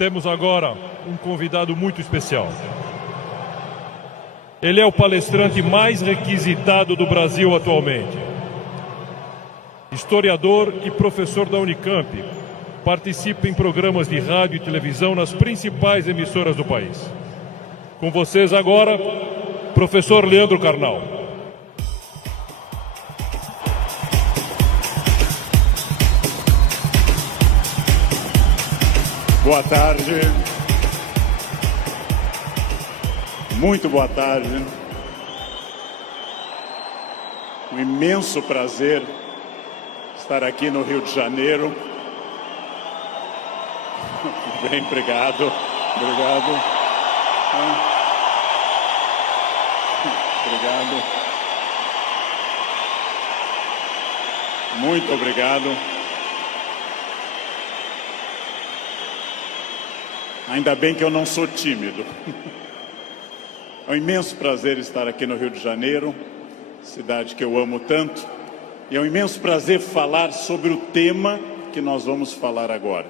Temos agora um convidado muito especial. Ele é o palestrante mais requisitado do Brasil atualmente. Historiador e professor da Unicamp. Participa em programas de rádio e televisão nas principais emissoras do país. Com vocês agora, professor Leandro Carnal. Boa tarde. Muito boa tarde. Um imenso prazer estar aqui no Rio de Janeiro. Bem, obrigado. Obrigado. Obrigado. Muito obrigado. Ainda bem que eu não sou tímido. É um imenso prazer estar aqui no Rio de Janeiro, cidade que eu amo tanto. E é um imenso prazer falar sobre o tema que nós vamos falar agora.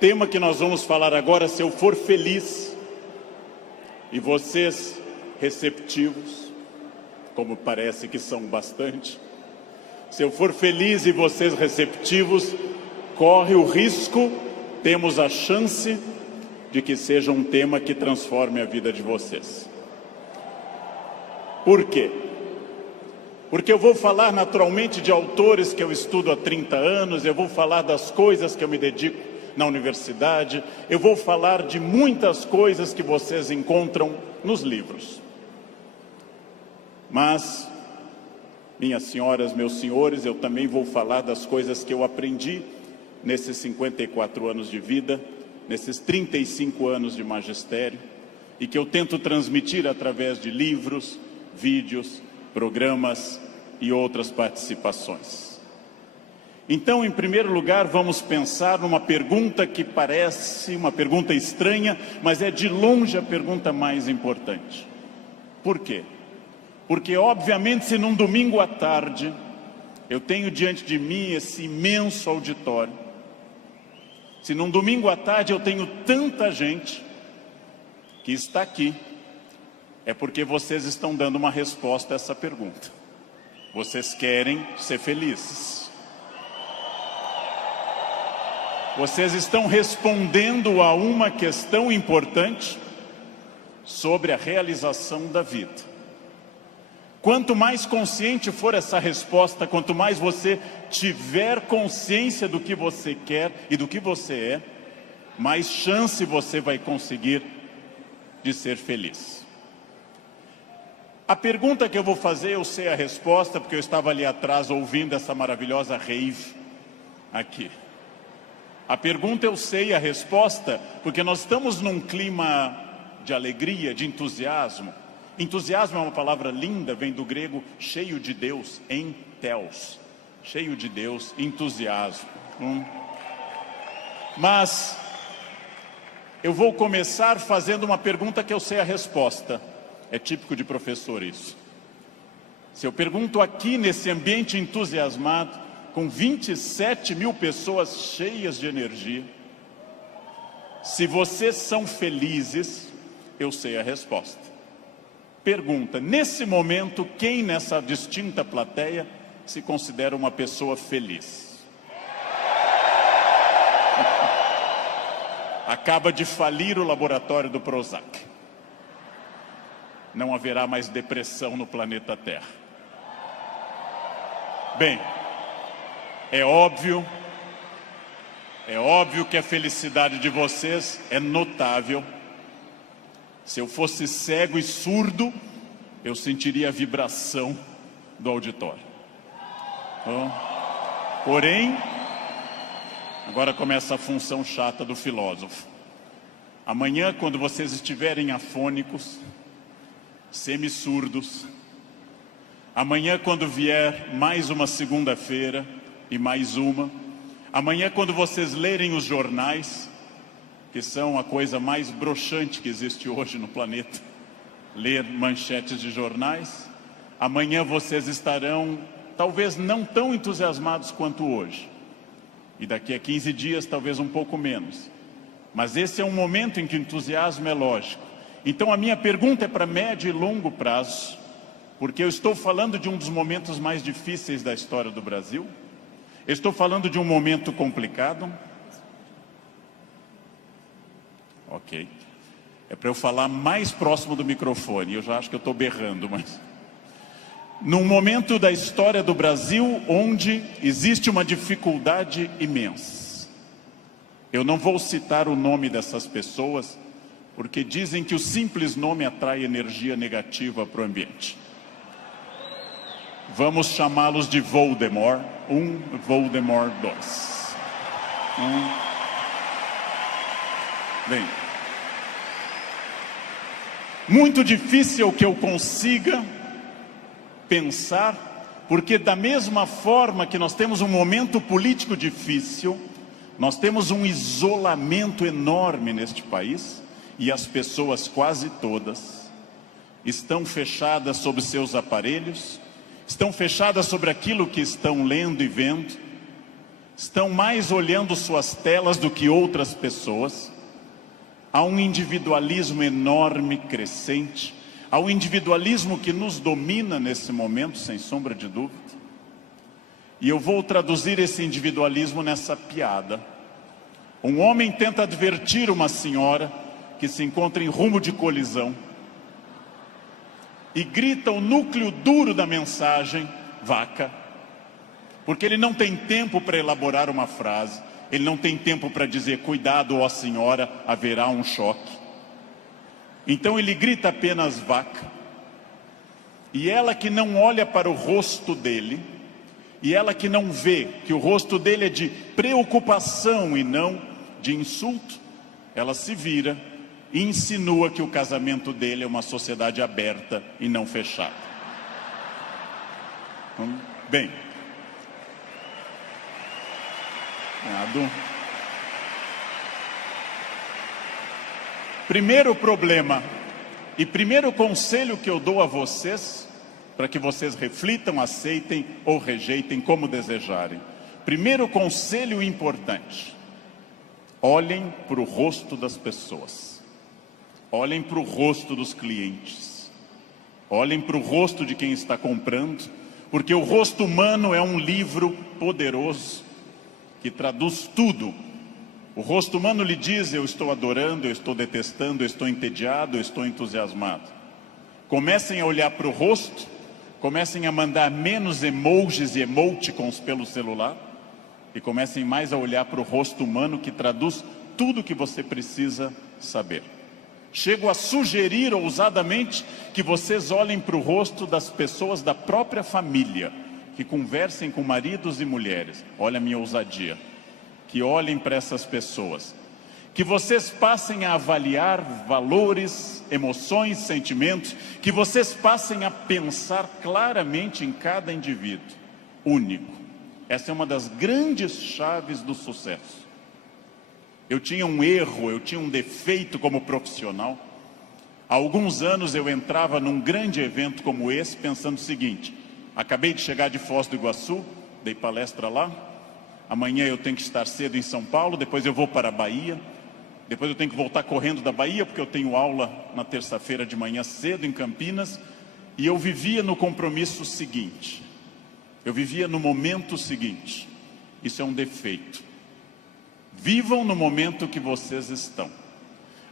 Tema que nós vamos falar agora, se eu for feliz, e vocês receptivos, como parece que são bastante, se eu for feliz e vocês receptivos, corre o risco, temos a chance de que seja um tema que transforme a vida de vocês. Por quê? Porque eu vou falar naturalmente de autores que eu estudo há 30 anos, eu vou falar das coisas que eu me dedico na universidade, eu vou falar de muitas coisas que vocês encontram nos livros. Mas, minhas senhoras, meus senhores, eu também vou falar das coisas que eu aprendi nesses 54 anos de vida, nesses 35 anos de magistério, e que eu tento transmitir através de livros, vídeos, programas e outras participações. Então, em primeiro lugar, vamos pensar numa pergunta que parece uma pergunta estranha, mas é de longe a pergunta mais importante. Por quê? Porque, obviamente, se num domingo à tarde eu tenho diante de mim esse imenso auditório, se num domingo à tarde eu tenho tanta gente que está aqui, é porque vocês estão dando uma resposta a essa pergunta. Vocês querem ser felizes. Vocês estão respondendo a uma questão importante sobre a realização da vida. Quanto mais consciente for essa resposta, quanto mais você tiver consciência do que você quer e do que você é, mais chance você vai conseguir de ser feliz. A pergunta que eu vou fazer, eu sei a resposta, porque eu estava ali atrás ouvindo essa maravilhosa rave aqui. A pergunta eu sei a resposta, porque nós estamos num clima de alegria, de entusiasmo. Entusiasmo é uma palavra linda, vem do grego cheio de Deus, entheos. Cheio de Deus, entusiasmo. Mas eu vou começar fazendo uma pergunta que eu sei a resposta. É típico de professor isso. Se eu pergunto aqui nesse ambiente entusiasmado, com 27 mil pessoas cheias de energia, se vocês são felizes, eu sei a resposta. Pergunta, nesse momento, quem nessa distinta plateia se considera uma pessoa feliz? Acaba de falir o laboratório do Prozac. Não haverá mais depressão no planeta Terra. Bem, é óbvio que a felicidade de vocês é notável. Se eu fosse cego e surdo, eu sentiria a vibração do auditório. Porém, agora começa a função chata do filósofo. Amanhã, quando vocês estiverem afônicos, semi-surdos, amanhã, quando vier mais uma segunda-feira e mais uma, amanhã, quando vocês lerem os jornais, que são a coisa mais broxante que existe hoje no planeta, ler manchetes de jornais, amanhã vocês estarão talvez não tão entusiasmados quanto hoje. E daqui a 15 dias, talvez um pouco menos. Mas esse é um momento em que o entusiasmo é lógico. Então a minha pergunta é para médio e longo prazo, porque eu estou falando de um dos momentos mais difíceis da história do Brasil. Eu estou falando de um momento complicado. Ok. É para eu falar mais próximo do microfone. Eu já acho que eu estou berrando, mas... Num momento da história do Brasil onde existe uma dificuldade imensa. Eu não vou citar o nome dessas pessoas, porque dizem que o simples nome atrai energia negativa para o ambiente. Vamos chamá-los de Voldemort 1, Voldemort 2. Bem, muito difícil que eu consiga pensar, porque da mesma forma que nós temos um momento político difícil, nós temos um isolamento enorme neste país, e as pessoas quase todas estão fechadas sobre seus aparelhos, estão fechadas sobre aquilo que estão lendo e vendo, estão mais olhando suas telas do que outras pessoas. Há um individualismo enorme, crescente. Há um individualismo que nos domina nesse momento, sem sombra de dúvida. E eu vou traduzir esse individualismo nessa piada. Um homem tenta advertir uma senhora que se encontra em rumo de colisão e grita o núcleo duro da mensagem, vaca, porque ele não tem tempo para elaborar uma frase, ele não tem tempo para dizer, cuidado, ó senhora, haverá um choque. Então ele grita apenas vaca, e ela que não olha para o rosto dele, e ela que não vê que o rosto dele é de preocupação e não de insulto, ela se vira e insinua que o casamento dele é uma sociedade aberta e não fechada. Bem, primeiro problema e primeiro conselho que eu dou a vocês, para que vocês reflitam, aceitem ou rejeitem como desejarem. Primeiro conselho importante: olhem para o rosto das pessoas, olhem para o rosto dos clientes, olhem para o rosto de quem está comprando, porque o rosto humano é um livro poderoso que traduz tudo. O rosto humano lhe diz, eu estou adorando, eu estou detestando, eu estou entediado, eu estou entusiasmado. Comecem a olhar para o rosto, comecem a mandar menos emojis e emoticons pelo celular, e comecem mais a olhar para o rosto humano que traduz tudo o que você precisa saber. Chego a sugerir ousadamente que vocês olhem para o rosto das pessoas da própria família, que conversem com maridos e mulheres. Olha a minha ousadia. Que olhem para essas pessoas, que vocês passem a avaliar valores, emoções, sentimentos, que vocês passem a pensar claramente em cada indivíduo único. Essa é uma das grandes chaves do sucesso. Eu tinha um erro, eu tinha um defeito como profissional. Há alguns anos eu entrava num grande evento como esse pensando o seguinte: acabei de chegar de Foz do Iguaçu, dei palestra lá, amanhã eu tenho que estar cedo em São Paulo, depois eu vou para a Bahia, depois eu tenho que voltar correndo da Bahia, porque eu tenho aula na terça-feira de manhã cedo em Campinas, e eu vivia no compromisso seguinte, eu vivia no momento seguinte. Isso é um defeito. Vivam no momento que vocês estão.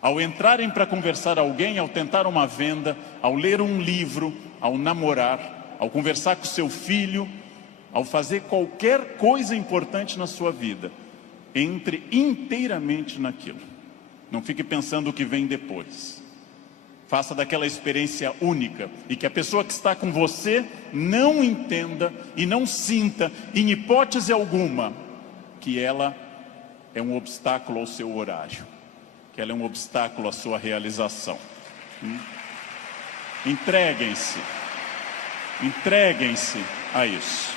Ao entrarem para conversar com alguém, ao tentar uma venda, ao ler um livro, ao namorar, ao conversar com seu filho, ao fazer qualquer coisa importante na sua vida, entre inteiramente naquilo. Não fique pensando o que vem depois. Faça daquela experiência única, e que a pessoa que está com você não entenda e não sinta, em hipótese alguma, que ela é um obstáculo ao seu horário, que ela é um obstáculo à sua realização. Entreguem-se a isso.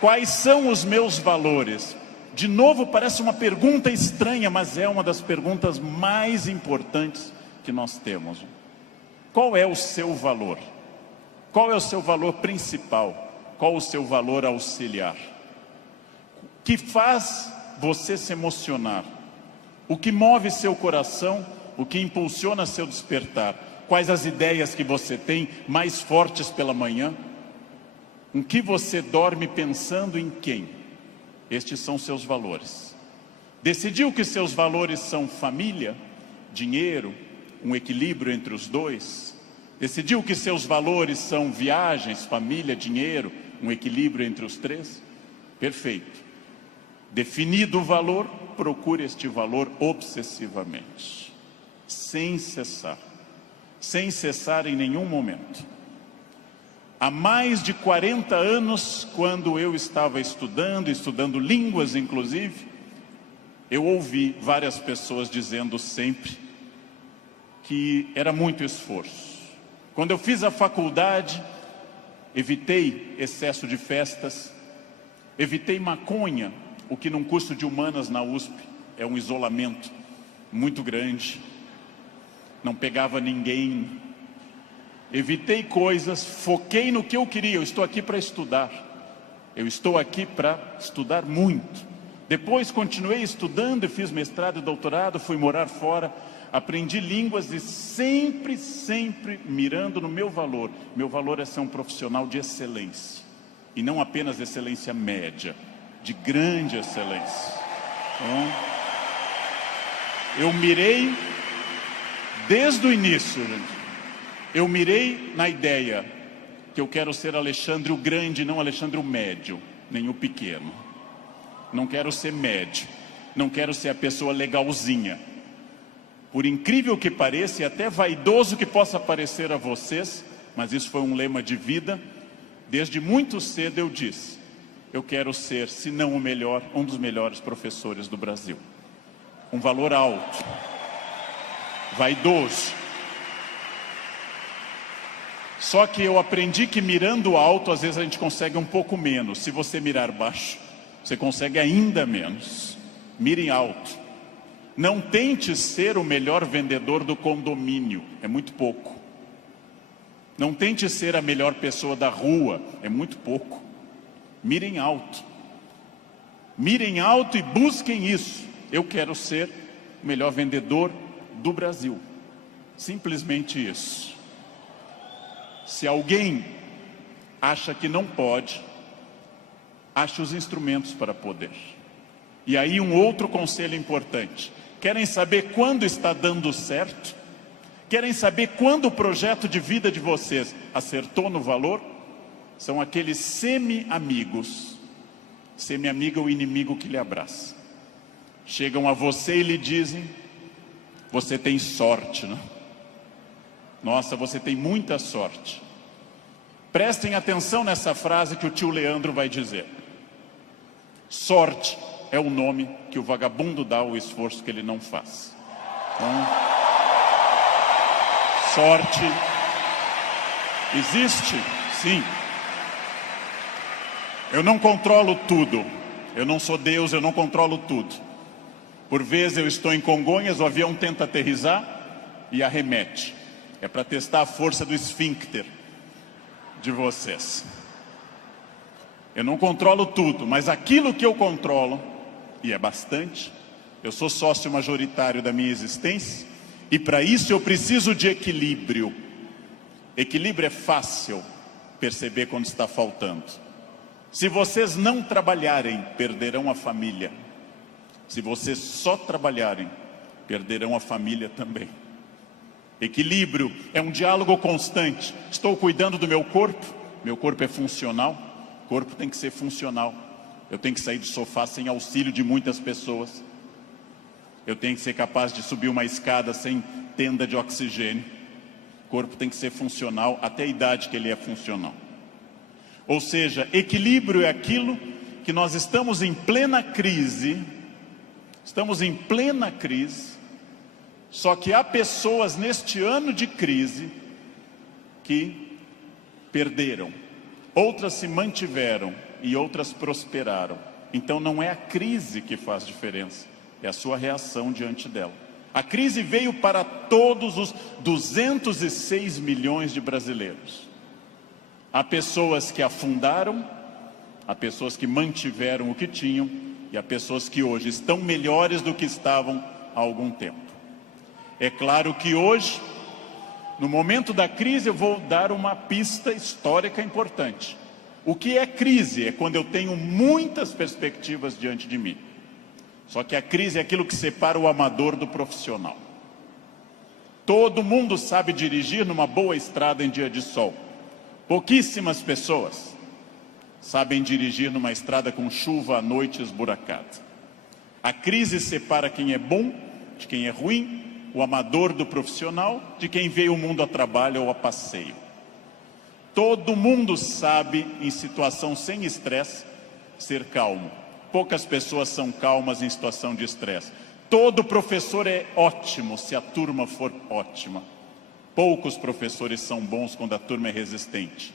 Quais são os meus valores? De novo, parece uma pergunta estranha, mas é uma das perguntas mais importantes que nós temos. Qual é o seu valor? Qual é o seu valor principal? Qual o seu valor auxiliar? Que faz você se emocionar? O que move seu coração? O que impulsiona seu despertar? Quais as ideias que você tem mais fortes pela manhã? Em que você dorme pensando em quem? Estes são seus valores. Decidiu que seus valores são família, dinheiro, um equilíbrio entre os dois? Decidiu que seus valores são viagens, família, dinheiro, um equilíbrio entre os três? Perfeito. Definido o valor, procure este valor obsessivamente, sem cessar em nenhum momento. Há mais de 40 anos, quando eu estava estudando línguas inclusive, eu ouvi várias pessoas dizendo sempre que era muito esforço. Quando eu fiz a faculdade, evitei excesso de festas, evitei maconha, o que num curso de humanas na USP é um isolamento muito grande. Não pegava ninguém. Evitei coisas, foquei no que eu queria. Eu estou aqui para estudar. Eu estou aqui para estudar muito. Depois continuei estudando e fiz mestrado e doutorado, fui morar fora, aprendi línguas e sempre mirando no meu valor. Meu valor é ser um profissional de excelência. E não apenas excelência média, de grande excelência. Então, eu mirei desde o início, gente. Eu mirei na ideia que eu quero ser Alexandre o Grande, não Alexandre o Médio, nem o Pequeno. Não quero ser médio, não quero ser a pessoa legalzinha. Por incrível que pareça, e até vaidoso que possa parecer a vocês, mas isso foi um lema de vida. Desde muito cedo eu disse, eu quero ser, se não o melhor, um dos melhores professores do Brasil. Um valor alto, vaidoso. Só que eu aprendi que mirando alto, às vezes a gente consegue um pouco menos. Se você mirar baixo, você consegue ainda menos. Mire alto. Não tente ser o melhor vendedor do condomínio, é muito pouco. Não tente ser a melhor pessoa da rua, é muito pouco. Mirem alto. Mirem alto e busquem isso. Eu quero ser o melhor vendedor do Brasil. Simplesmente isso. Se alguém acha que não pode, ache os instrumentos para poder. E aí um outro conselho importante. Querem saber quando está dando certo? Querem saber quando o projeto de vida de vocês acertou no valor? São aqueles semi-amigos. Semi-amigo é o inimigo que lhe abraça. Chegam a você e lhe dizem, você tem sorte, né? Nossa, você tem muita sorte. Prestem atenção nessa frase que o tio Leandro vai dizer. Sorte é o nome que o vagabundo dá ao esforço que ele não faz. Então, sorte existe, sim. Eu não controlo tudo. Eu não sou Deus, eu não controlo tudo. Por vezes eu estou em Congonhas, o avião tenta aterrissar e arremete. É para testar a força do esfíncter de vocês. Eu não controlo tudo, mas aquilo que eu controlo, e é bastante, eu sou sócio majoritário da minha existência, e para isso eu preciso de equilíbrio. Equilíbrio é fácil perceber quando está faltando. Se vocês não trabalharem, perderão a família. Se vocês só trabalharem, perderão a família também. Equilíbrio é um diálogo constante. Estou cuidando do meu corpo é funcional, o corpo tem que ser funcional. Eu tenho que sair do sofá sem auxílio de muitas pessoas. Eu tenho que ser capaz de subir uma escada sem tenda de oxigênio. O corpo tem que ser funcional até a idade que ele é funcional. Ou seja, equilíbrio é aquilo que nós estamos em plena crise. Estamos em plena crise. Só que há pessoas neste ano de crise que perderam. Outras se mantiveram e outras prosperaram. Então não é a crise que faz diferença, é a sua reação diante dela. A crise veio para todos os 206 milhões de brasileiros. Há pessoas que afundaram, há pessoas que mantiveram o que tinham, e e há pessoas que hoje estão melhores do que estavam há algum tempo. É claro que hoje, no momento da crise, eu vou dar uma pista histórica importante. O que é crise? É quando eu tenho muitas perspectivas diante de mim. Só que a crise é aquilo que separa o amador do profissional. Todo mundo sabe dirigir numa boa estrada em dia de sol. Pouquíssimas pessoas sabem dirigir numa estrada com chuva à noite esburacada. A crise separa quem é bom de quem é ruim, o amador do profissional, de quem veio ao mundo a trabalho ou a passeio. Todo mundo sabe, em situação sem estresse, ser calmo. Poucas pessoas são calmas em situação de estresse. Todo professor é ótimo se a turma for ótima. Poucos professores são bons quando a turma é resistente.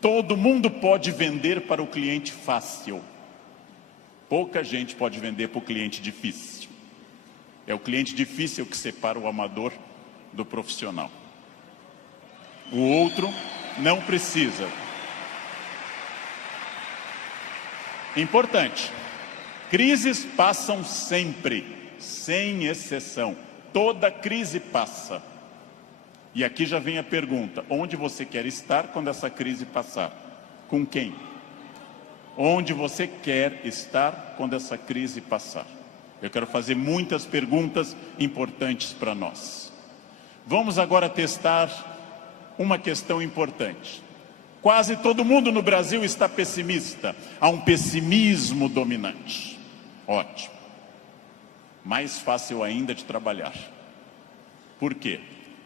Todo mundo pode vender para o cliente fácil. Pouca gente pode vender para o cliente difícil. É o cliente difícil que separa o amador do profissional. O outro não precisa. Importante. Crises passam sempre, sem exceção. Toda crise passa. E aqui já vem a pergunta: onde você quer estar quando essa crise passar? Com quem? Onde você quer estar quando essa crise passar? Eu quero fazer muitas perguntas importantes para nós. Vamos agora testar uma questão importante. Quase todo mundo no Brasil está pessimista. Há um pessimismo dominante. Ótimo. Mais fácil ainda de trabalhar. Por quê?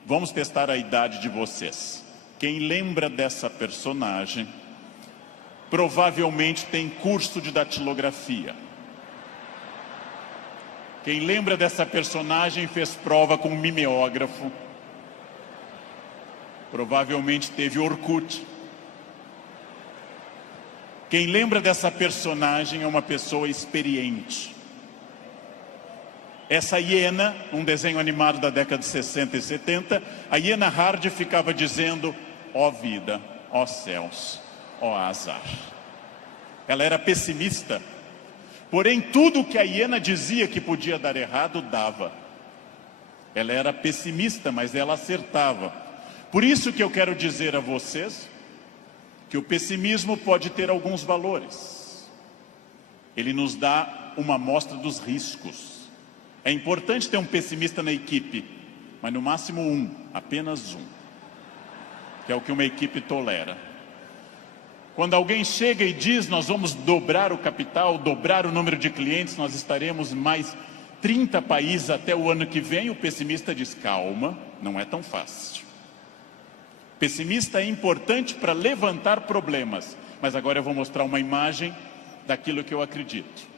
Vamos testar a idade de vocês. Quem lembra dessa personagem provavelmente tem curso de datilografia. Quem lembra dessa personagem fez prova com um mimeógrafo. Provavelmente teve Orkut. Quem lembra dessa personagem é uma pessoa experiente. Essa hiena, um desenho animado da década de 60 e 70, a hiena Hard ficava dizendo: ó vida, ó céus, ó azar. Ela era pessimista. Porém, tudo que a hiena dizia que podia dar errado, dava. Ela era pessimista, mas ela acertava. Por isso que eu quero dizer a vocês que o pessimismo pode ter alguns valores. Ele nos dá uma amostra dos riscos. É importante ter um pessimista na equipe, mas no máximo um, apenas um, que é o que uma equipe tolera. Quando alguém chega e diz: nós vamos dobrar o capital, dobrar o número de clientes, nós estaremos em mais 30 países até o ano que vem, o pessimista diz: calma, não é tão fácil. Pessimista é importante para levantar problemas, mas agora eu vou mostrar uma imagem daquilo que eu acredito.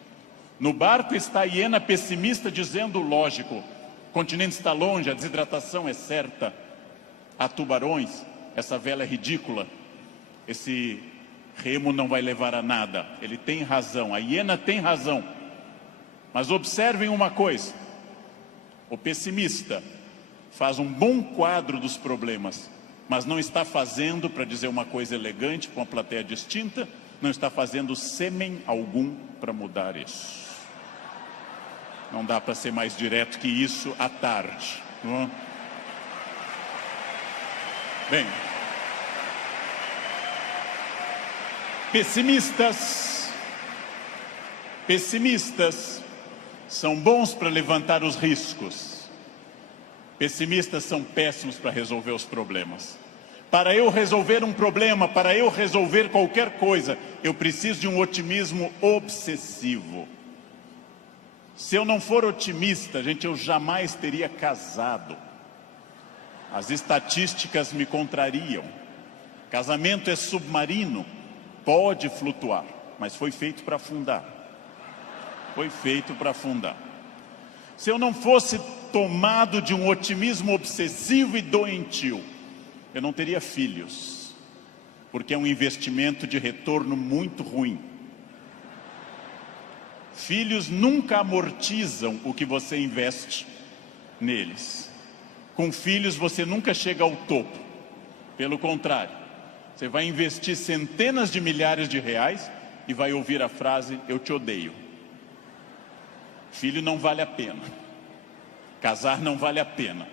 No barco está a hiena pessimista dizendo: lógico, o continente está longe, a desidratação é certa, há tubarões, essa vela é ridícula, esse remo não vai levar a nada. Ele tem razão, a hiena tem razão. Mas observem uma coisa: o pessimista faz um bom quadro dos problemas, mas não está fazendo, para dizer uma coisa elegante para uma plateia distinta, não está fazendo sêmen algum para mudar isso. Não dá para ser mais direto que isso à tarde, não é? Bem, pessimistas são bons para levantar os riscos. Pessimistas são péssimos para resolver os problemas. Para eu resolver um problema, para eu resolver qualquer coisa, eu preciso de um otimismo obsessivo. Se eu não for otimista, gente, eu jamais teria casado. As estatísticas me contrariam. Casamento é submarino, pode flutuar, mas foi feito para afundar. Foi feito para afundar. Se eu não fosse tomado de um otimismo obsessivo e doentio, eu não teria filhos, porque é um investimento de retorno muito ruim. Filhos nunca amortizam o que você investe neles. Com filhos você nunca chega ao topo. Pelo contrário, você vai investir centenas de milhares de reais e vai ouvir a frase: eu te odeio. Filho não vale a pena. Casar não vale a pena.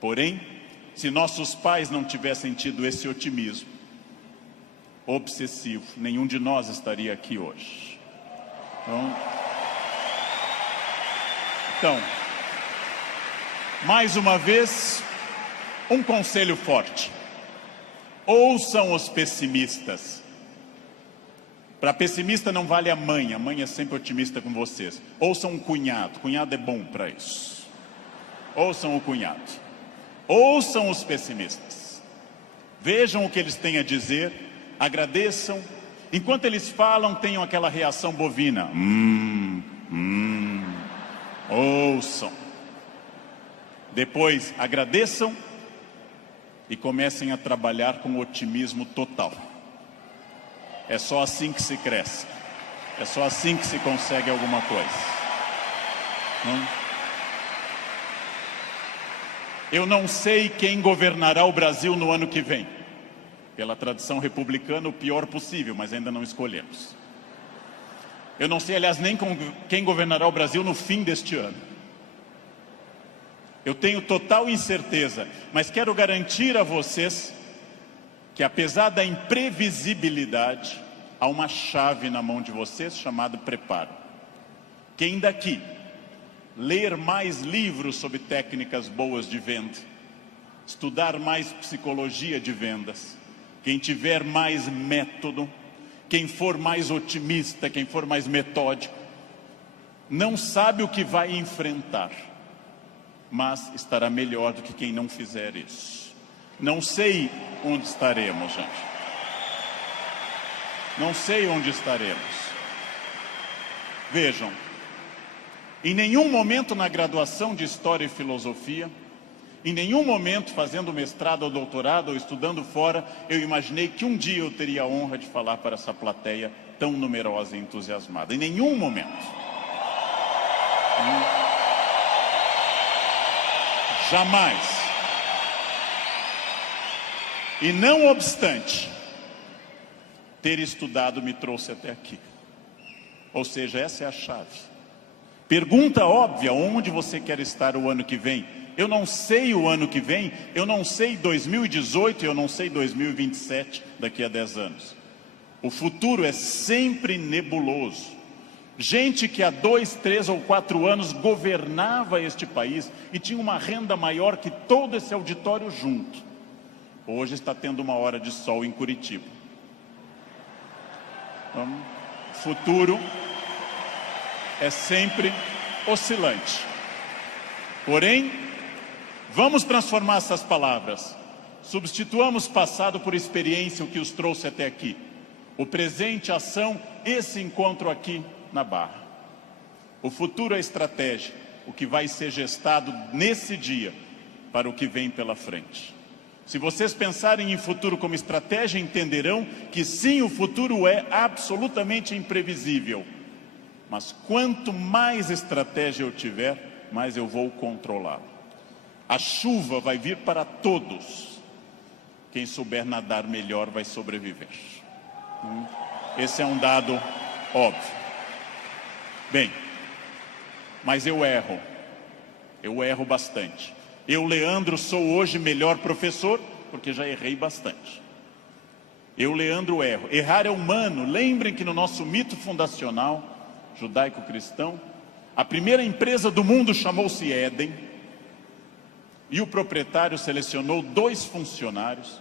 Porém, se nossos pais não tivessem tido esse otimismo obsessivo, nenhum de nós estaria aqui hoje. Então, mais uma vez, um conselho forte. Ouçam os pessimistas. Para pessimista não vale a mãe é sempre otimista com vocês. Ouçam um cunhado é bom para isso. Ouçam o cunhado. Ouçam os pessimistas. Vejam o que eles têm a dizer, agradeçam. Enquanto eles falam, tenham aquela reação bovina. Ouçam. Depois agradeçam e comecem a trabalhar com otimismo total. É só assim que se cresce. É só assim que se consegue alguma coisa. Eu não sei quem governará o Brasil no ano que vem. Pela tradição republicana, o pior possível, mas ainda não escolhemos. Eu não sei, aliás, nem quem governará o Brasil no fim deste ano. Eu tenho total incerteza, mas quero garantir a vocês que, apesar da imprevisibilidade, há uma chave na mão de vocês chamada preparo. Quem daqui ler mais livros sobre técnicas boas de venda, estudar mais psicologia de vendas, quem tiver mais método, quem for mais otimista, quem for mais metódico, não sabe o que vai enfrentar, mas estará melhor do que quem não fizer isso. Não sei onde estaremos, gente. Não sei onde estaremos. Vejam, em nenhum momento na graduação de História e Filosofia, em nenhum momento fazendo mestrado ou doutorado ou estudando fora, eu imaginei que um dia eu teria a honra de falar para essa plateia tão numerosa e entusiasmada. Em nenhum momento. Jamais. E não obstante, ter estudado me trouxe até aqui. Ou seja, essa é a chave. Pergunta óbvia, onde você quer estar o ano que vem? Eu não sei o ano que vem, eu não sei 2018, eu não sei 2027, daqui a 10 anos. O futuro é sempre nebuloso. Gente que há 2, 3 ou 4 anos governava este país e tinha uma renda maior que todo esse auditório junto. Hoje está tendo uma hora de sol em Curitiba. Então, o futuro é sempre oscilante. Porém, vamos transformar essas palavras. Substituamos passado por experiência, o que os trouxe até aqui. O presente, ação, esse encontro aqui na Barra. O futuro é estratégia, o que vai ser gestado nesse dia para o que vem pela frente. Se vocês pensarem em futuro como estratégia, entenderão que sim, o futuro é absolutamente imprevisível. Mas quanto mais estratégia eu tiver, mais eu vou controlá-lo. A chuva vai vir para todos. Quem souber nadar melhor vai sobreviver. Esse é um dado óbvio. Bem, mas eu erro bastante. Eu, Leandro, sou hoje melhor professor, porque já errei bastante. Eu, Leandro, erro. Errar é humano. Lembrem que no nosso mito fundacional, judaico-cristão, a primeira empresa do mundo chamou-se Éden, e o proprietário selecionou 2 funcionários,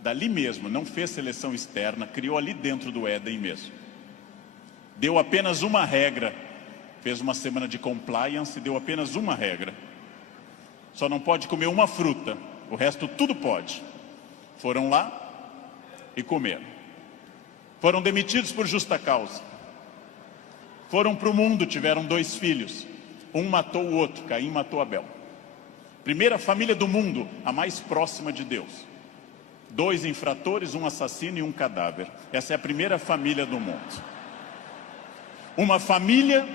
dali mesmo, não fez seleção externa, criou ali dentro do Éden mesmo. Deu apenas uma regra, fez uma semana de compliance e deu apenas uma regra. Só não pode comer uma fruta, o resto tudo pode. Foram lá e comeram. Foram demitidos por justa causa. Foram para o mundo, tiveram 2 filhos. Um matou o outro, Caim matou Abel. Primeira família do mundo, a mais próxima de Deus. 2 infratores, um assassino e um cadáver. Essa é a primeira família do mundo. Uma família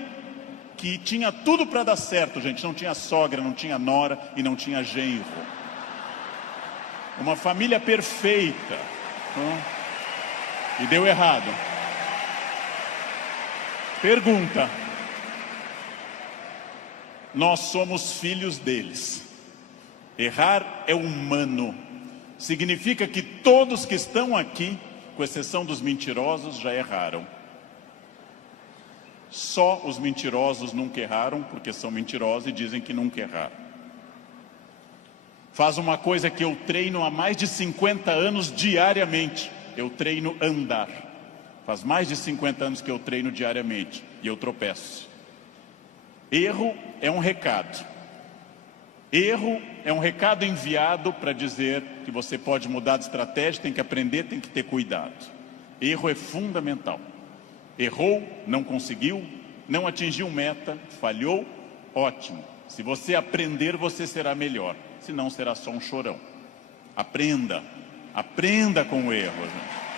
que tinha tudo para dar certo, gente. Não tinha sogra, não tinha nora e não tinha genro. Uma família perfeita. E deu errado. Pergunta: Nós somos filhos deles. Errar é humano. Significa que todos que estão aqui, com exceção dos mentirosos, já erraram. Só os mentirosos nunca erraram, porque são mentirosos e dizem que nunca erraram. Faz uma coisa que eu treino há mais de 50 anos diariamente. Eu treino andar. Faz mais de 50 anos que eu treino diariamente e eu tropeço. Erro é um recado. Erro é um recado enviado para dizer que você pode mudar de estratégia, tem que aprender, tem que ter cuidado. Erro é fundamental. Errou, não conseguiu, não atingiu meta, falhou, ótimo. Se você aprender, você será melhor. Senão será só um chorão. Aprenda. Aprenda com o erro, gente.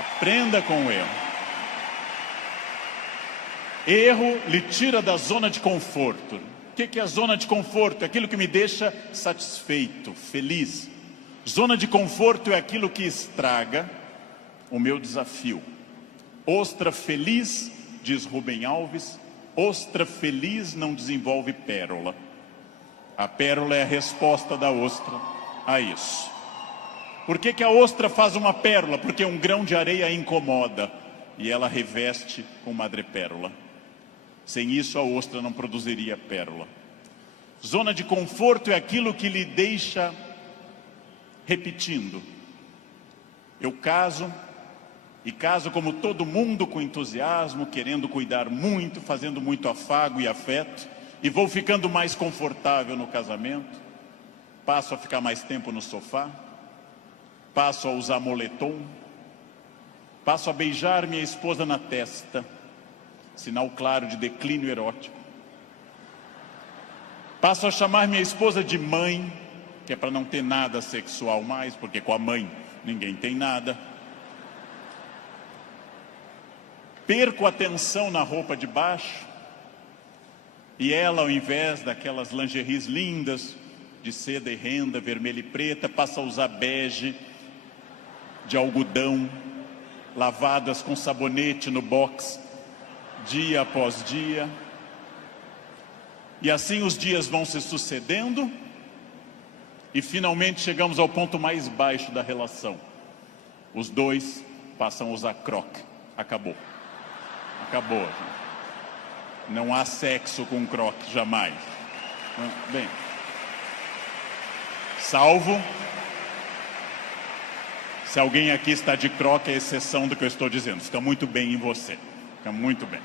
Aprenda com o erro. Erro lhe tira da zona de conforto. O que é a zona de conforto? É aquilo que me deixa satisfeito, feliz. Zona de conforto é aquilo que estraga o meu desafio. Ostra feliz, diz Rubem Alves, ostra feliz não desenvolve pérola. A pérola é a resposta da ostra a isso. Por que a ostra faz uma pérola? Porque um grão de areia a incomoda e ela reveste com madrepérola. Sem isso a ostra não produziria pérola. Zona de conforto é aquilo que lhe deixa repetindo. Eu caso, e caso como todo mundo com entusiasmo, querendo cuidar muito, fazendo muito afago e afeto, e vou ficando mais confortável no casamento, passo a ficar mais tempo no sofá, passo a usar moletom, passo a beijar minha esposa na testa, sinal claro de declínio erótico. Passo a chamar minha esposa de mãe, que é para não ter nada sexual mais, porque com a mãe ninguém tem nada. Perco a atenção na roupa de baixo, e ela, ao invés daquelas lingeries lindas, de seda e renda, vermelha e preta, passa a usar bege, de algodão, lavadas com sabonete no box, dia após dia. E assim os dias vão se sucedendo, e finalmente chegamos ao ponto mais baixo da relação. Os dois passam a usar croque. Acabou. Acabou. Não há sexo com croque, jamais. Bem, salvo se alguém aqui está de croque, é exceção do que eu estou dizendo. Fica muito bem em você. Fica muito bem.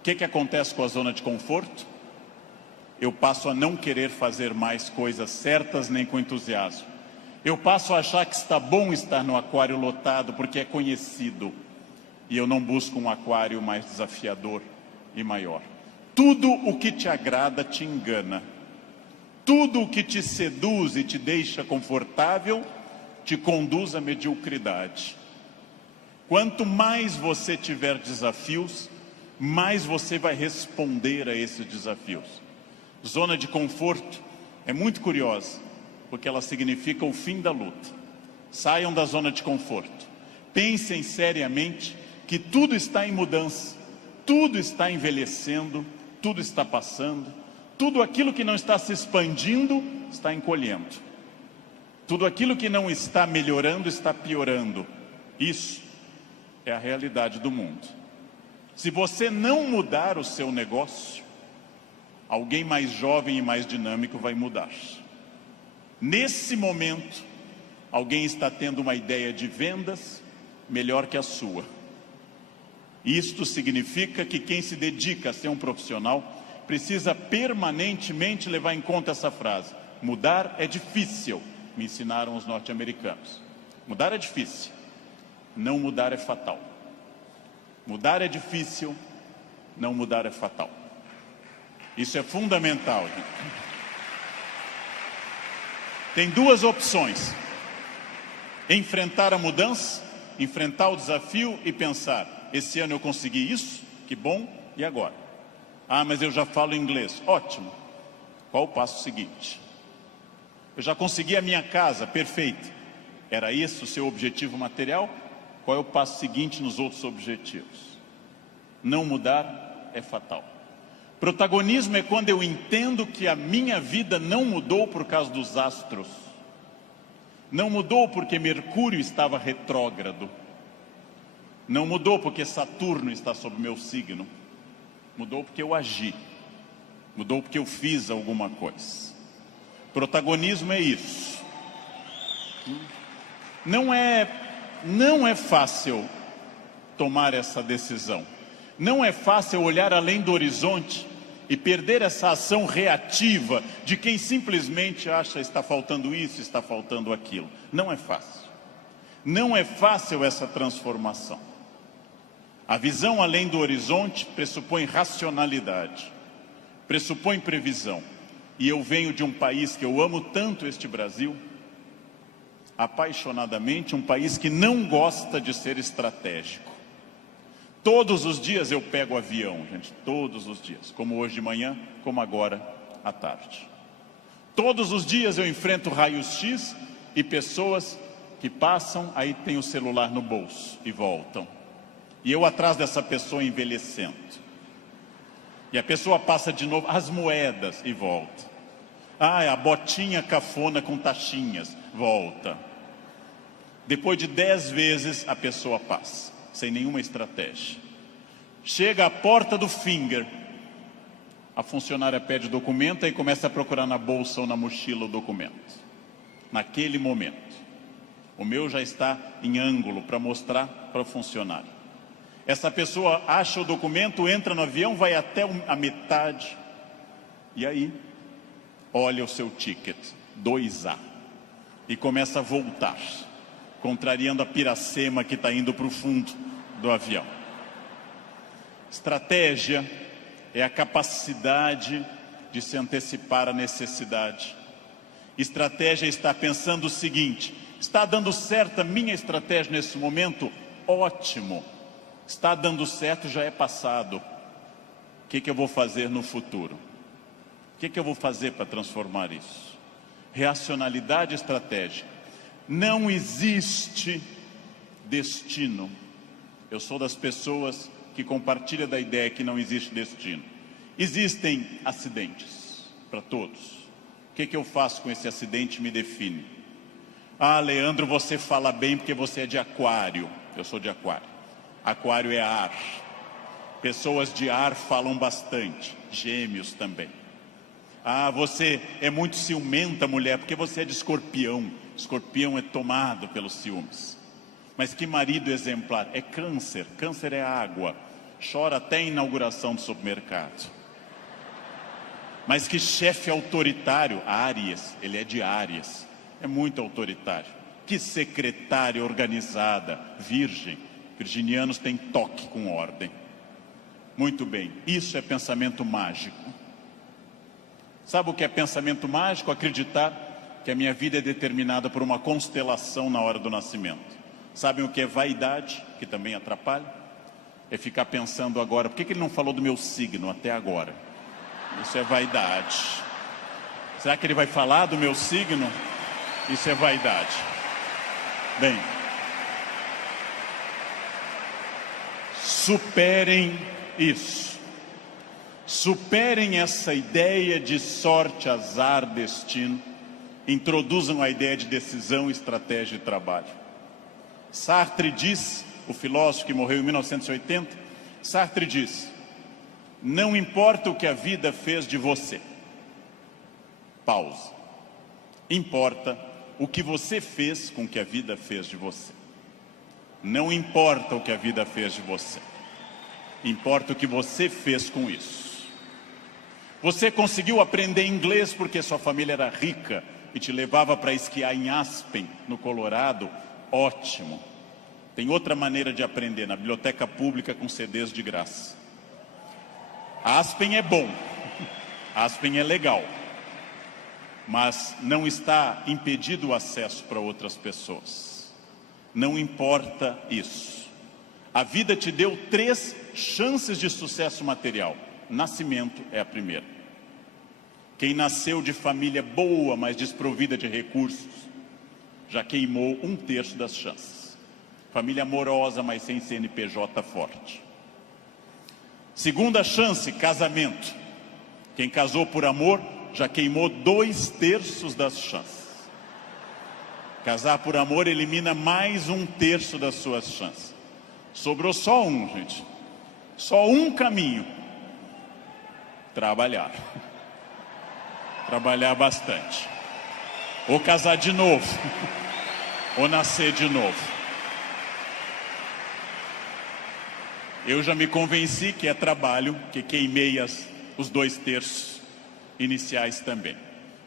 O que acontece com a zona de conforto? Eu passo a não querer fazer mais coisas certas nem com entusiasmo. Eu passo a achar que está bom estar no aquário lotado porque é conhecido. E eu não busco um aquário mais desafiador e maior. Tudo o que te agrada te engana. Tudo o que te seduz e te deixa confortável te conduz à mediocridade. Quanto mais você tiver desafios, mais você vai responder a esses desafios. Zona de conforto é muito curiosa, porque ela significa o fim da luta. Saiam da zona de conforto. Pensem seriamente que tudo está em mudança, tudo está envelhecendo, tudo está passando, tudo aquilo que não está se expandindo está encolhendo. Tudo aquilo que não está melhorando está piorando. Isso é a realidade do mundo. Se você não mudar o seu negócio, alguém mais jovem e mais dinâmico vai mudar. Nesse momento, alguém está tendo uma ideia de vendas melhor que a sua. Isto significa que quem se dedica a ser um profissional precisa permanentemente levar em conta essa frase: mudar é difícil, me ensinaram os norte-americanos. Mudar é difícil, não mudar é fatal. Mudar é difícil, não mudar é fatal. Isso é fundamental. Tem duas opções: enfrentar a mudança, enfrentar o desafio e pensar: esse ano eu consegui isso, que bom, e agora? Ah, mas eu já falo inglês. Ótimo. Qual o passo seguinte? Eu já consegui a minha casa, perfeito. Era esse o seu objetivo material? Qual é o passo seguinte nos outros objetivos? Não mudar é fatal. Protagonismo é quando eu entendo que a minha vida não mudou por causa dos astros. Não mudou porque Mercúrio estava retrógrado. Não mudou porque Saturno está sob meu signo. Mudou porque eu agi. Mudou porque eu fiz alguma coisa. Protagonismo é isso. Não é fácil tomar essa decisão. Não é fácil olhar além do horizonte e perder essa ação reativa de quem simplesmente acha está faltando isso, está faltando aquilo. Não é fácil. Não é fácil essa transformação. A visão além do horizonte pressupõe racionalidade, pressupõe previsão. E eu venho de um país que eu amo tanto, este Brasil, apaixonadamente, um país que não gosta de ser estratégico. Todos os dias eu pego avião, gente, todos os dias, como hoje de manhã, como agora à tarde. Todos os dias eu enfrento raios-x e pessoas que passam, aí tem o celular no bolso e voltam. E eu atrás dessa pessoa envelhecendo. E a pessoa passa de novo, as moedas, e volta. A botinha cafona com taxinhas, volta. Depois de 10 vezes a pessoa passa, sem nenhuma estratégia. Chega à porta do Finger, a funcionária pede documento e começa a procurar na bolsa ou na mochila o documento. Naquele momento, o meu já está em ângulo para mostrar para o funcionário. Essa pessoa acha o documento, entra no avião, vai até a metade. E aí, olha o seu ticket, 2A. E começa a voltar, contrariando a piracema que está indo para o fundo do avião. Estratégia é a capacidade de se antecipar à necessidade. Estratégia é estar pensando o seguinte: está dando certo a minha estratégia nesse momento? Ótimo. Está dando certo, já é passado. O que eu vou fazer no futuro? O que eu vou fazer para transformar isso? Racionalidade estratégica. Não existe destino. Eu sou das pessoas que compartilha da ideia que não existe destino. Existem acidentes para todos. O que eu faço com esse acidente me define. Leandro, você fala bem porque você é de aquário. Eu sou de aquário. Aquário é ar. Pessoas de ar falam bastante. Gêmeos também. Você é muito ciumenta, mulher, porque você é de escorpião. Escorpião é tomado pelos ciúmes. Mas que marido exemplar? É câncer. Câncer é água. Chora até a inauguração do supermercado. Mas que chefe autoritário? Áries. Ele é de Áries. É muito autoritário. Que secretária organizada? Virgem. Virginianos têm toque com ordem. Muito bem. Isso é pensamento mágico. Sabe o que é pensamento mágico? Acreditar que a minha vida é determinada por uma constelação na hora do nascimento. Sabem o que é vaidade, que também atrapalha? É ficar pensando agora, por que ele não falou do meu signo até agora? Isso é vaidade. Será que ele vai falar do meu signo? Isso é vaidade. Bem, superem isso. Superem essa ideia de sorte, azar, destino. Introduzam a ideia de decisão, estratégia e trabalho. Sartre diz, o filósofo que morreu em 1980, Sartre diz: não importa o que a vida fez de você. Pausa. Importa o que você fez com o que a vida fez de você. Não importa o que a vida fez de você. Importa o que você fez com isso. Você conseguiu aprender inglês porque sua família era rica e te levava para esquiar em Aspen, no Colorado? Ótimo. Tem outra maneira de aprender, na biblioteca pública com CDs de graça. Aspen é bom, Aspen é legal, mas não está impedido o acesso para outras pessoas. Não importa isso. A vida te deu 3 chances de sucesso material. Nascimento é a primeira. Quem nasceu de família boa, mas desprovida de recursos, já queimou 1/3 das chances. Família amorosa, mas sem CNPJ forte. Segunda chance, casamento. Quem casou por amor já queimou 2/3 das chances. Casar por amor elimina mais 1/3 das suas chances. Sobrou só um, gente. Só um caminho. Trabalhar. Trabalhar bastante. Ou casar de novo. Ou nascer de novo. Eu já me convenci que é trabalho, que queimei os 2/3 iniciais também.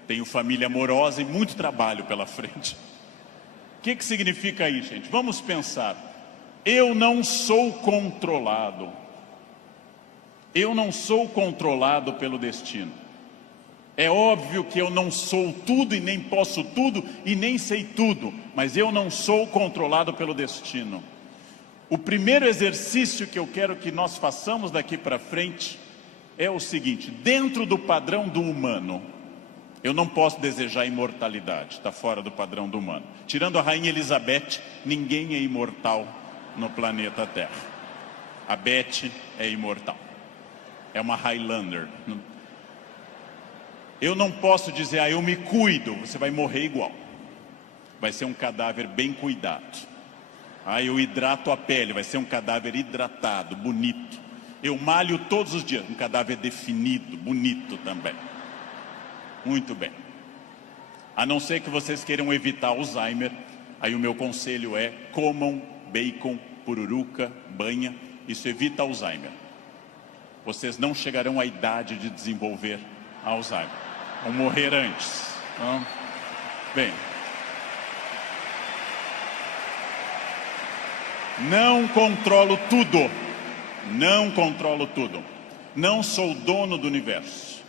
Tenho família amorosa e muito trabalho pela frente. O que significa isso, gente? Vamos pensar. Eu não sou controlado. Eu não sou controlado pelo destino. É óbvio que eu não sou tudo e nem posso tudo e nem sei tudo, mas eu não sou controlado pelo destino. O primeiro exercício que eu quero que nós façamos daqui para frente é o seguinte: dentro do padrão do humano, eu não posso desejar imortalidade, está fora do padrão do humano. Tirando a rainha Elizabeth, ninguém é imortal no planeta Terra. A Beth é imortal, é uma Highlander. Eu não posso dizer, eu me cuido, você vai morrer igual. Vai ser um cadáver bem cuidado. Eu hidrato a pele, vai ser um cadáver hidratado, bonito. Eu malho todos os dias, um cadáver definido, bonito também. Muito bem. A não ser que vocês queiram evitar Alzheimer, aí o meu conselho é: comam bacon, pururuca, banha. Isso evita Alzheimer. Vocês não chegarão à idade de desenvolver Alzheimer. Vão morrer antes. Bem. Não controlo tudo. Não controlo tudo. Não sou dono do universo.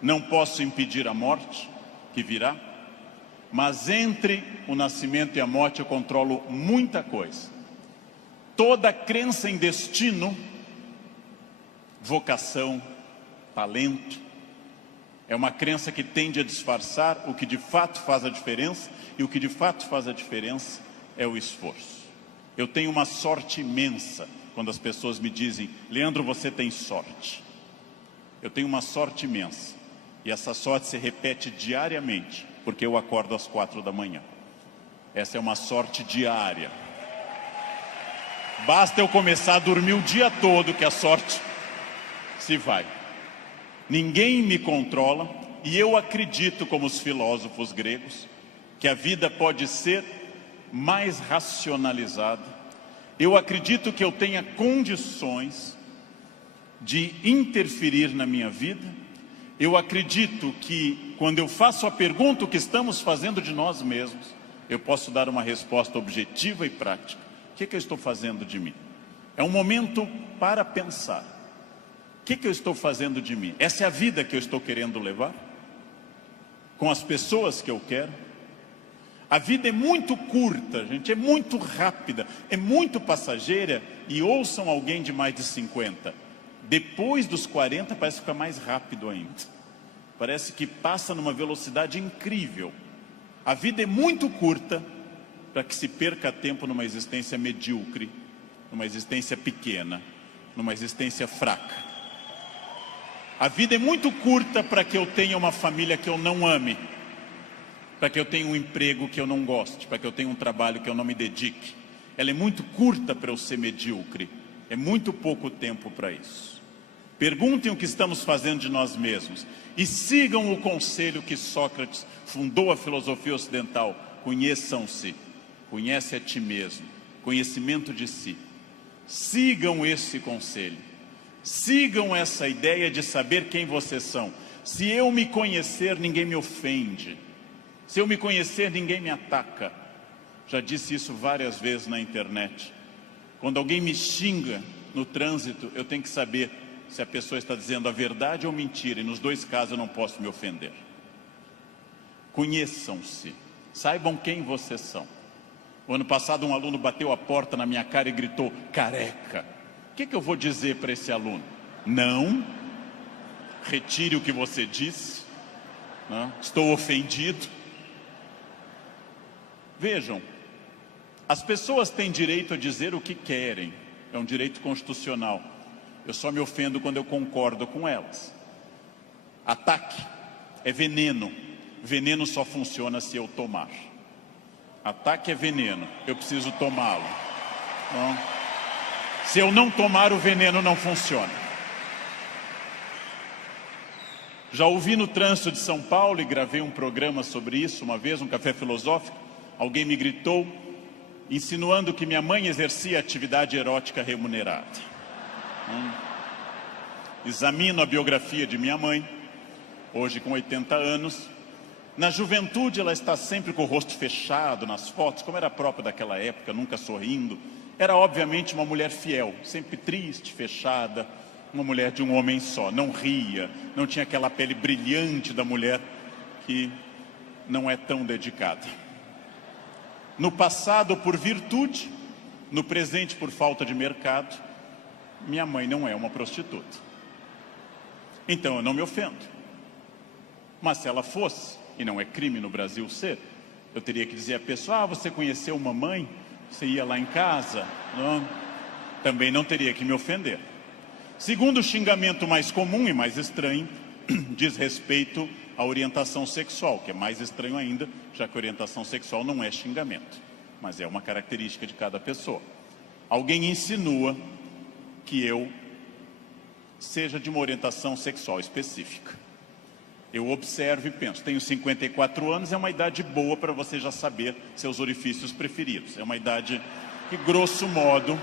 Não posso impedir a morte que virá. Mas entre o nascimento e a morte eu controlo muita coisa. Toda crença em destino, vocação, talento, é uma crença que tende a disfarçar o que de fato faz a diferença. E o que de fato faz a diferença é o esforço. Eu tenho uma sorte imensa quando as pessoas me dizem: Leandro, você tem sorte. Eu tenho uma sorte imensa. E essa sorte se repete diariamente, porque eu acordo às 4 da manhã. Essa é uma sorte diária. Basta eu começar a dormir o dia todo que a sorte se vai. Ninguém me controla e eu acredito, como os filósofos gregos, que a vida pode ser mais racionalizada. Eu acredito que eu tenha condições de interferir na minha vida. Eu acredito que quando eu faço a pergunta o que estamos fazendo de nós mesmos, eu posso dar uma resposta objetiva e prática. O que eu estou fazendo de mim? É um momento para pensar. O que eu estou fazendo de mim? Essa é a vida que eu estou querendo levar? Com as pessoas que eu quero? A vida é muito curta, gente, é muito rápida, é muito passageira. E ouçam alguém de mais de 50. Depois dos 40 parece ficar mais rápido ainda. Parece que passa numa velocidade incrível. A vida é muito curta para que se perca tempo numa existência medíocre, numa existência pequena, numa existência fraca. A vida é muito curta para que eu tenha uma família que eu não ame, para que eu tenha um emprego que eu não goste, para que eu tenha um trabalho que eu não me dedique. Ela é muito curta para eu ser medíocre. É muito pouco tempo para isso. Perguntem o que estamos fazendo de nós mesmos e sigam o conselho que Sócrates fundou a filosofia ocidental: conheçam-se, conhece a ti mesmo, conhecimento de si. Sigam esse conselho, sigam essa ideia de saber quem vocês são. Se eu me conhecer, ninguém me ofende. Se eu me conhecer, ninguém me ataca. Já disse isso várias vezes na internet. Quando alguém me xinga no trânsito, eu tenho que saber se a pessoa está dizendo a verdade ou mentira. E nos dois casos eu não posso me ofender. Conheçam-se. Saibam quem vocês são. O ano passado um aluno bateu a porta na minha cara e gritou: careca. O que eu vou dizer para esse aluno? Não. Retire o que você disse. Não. Estou ofendido. Vejam, as pessoas têm direito a dizer o que querem. É um direito constitucional. Eu só me ofendo quando eu concordo com elas. Ataque é veneno. Veneno só funciona se eu tomar. Ataque é veneno, eu preciso tomá-lo. Então, se eu não tomar, o veneno não funciona. Já ouvi no trânsito de São Paulo e gravei um programa sobre isso uma vez, um café filosófico. Alguém me gritou, insinuando que minha mãe exercia atividade erótica remunerada. Examino a biografia de minha mãe, hoje com 80 anos. Na juventude ela está sempre com o rosto fechado nas fotos, como era próprio daquela época, nunca sorrindo. Era obviamente uma mulher fiel, sempre triste, fechada, uma mulher de um homem só. Não ria, não tinha aquela pele brilhante da mulher que não é tão dedicada. No passado por virtude, no presente por falta de mercado, minha mãe não é uma prostituta. Então eu não me ofendo. Mas se ela fosse, e não é crime no Brasil ser, eu teria que dizer à pessoa, você conheceu mamãe? Você ia lá em casa? Não. Também não teria que me ofender. Segundo xingamento mais comum e mais estranho, diz respeito à orientação sexual, que é mais estranho ainda, já que orientação sexual não é xingamento, mas é uma característica de cada pessoa. Alguém insinua que eu seja de uma orientação sexual específica. Eu observo e penso, tenho 54 anos, é uma idade boa para você já saber seus orifícios preferidos. É uma idade que, grosso modo,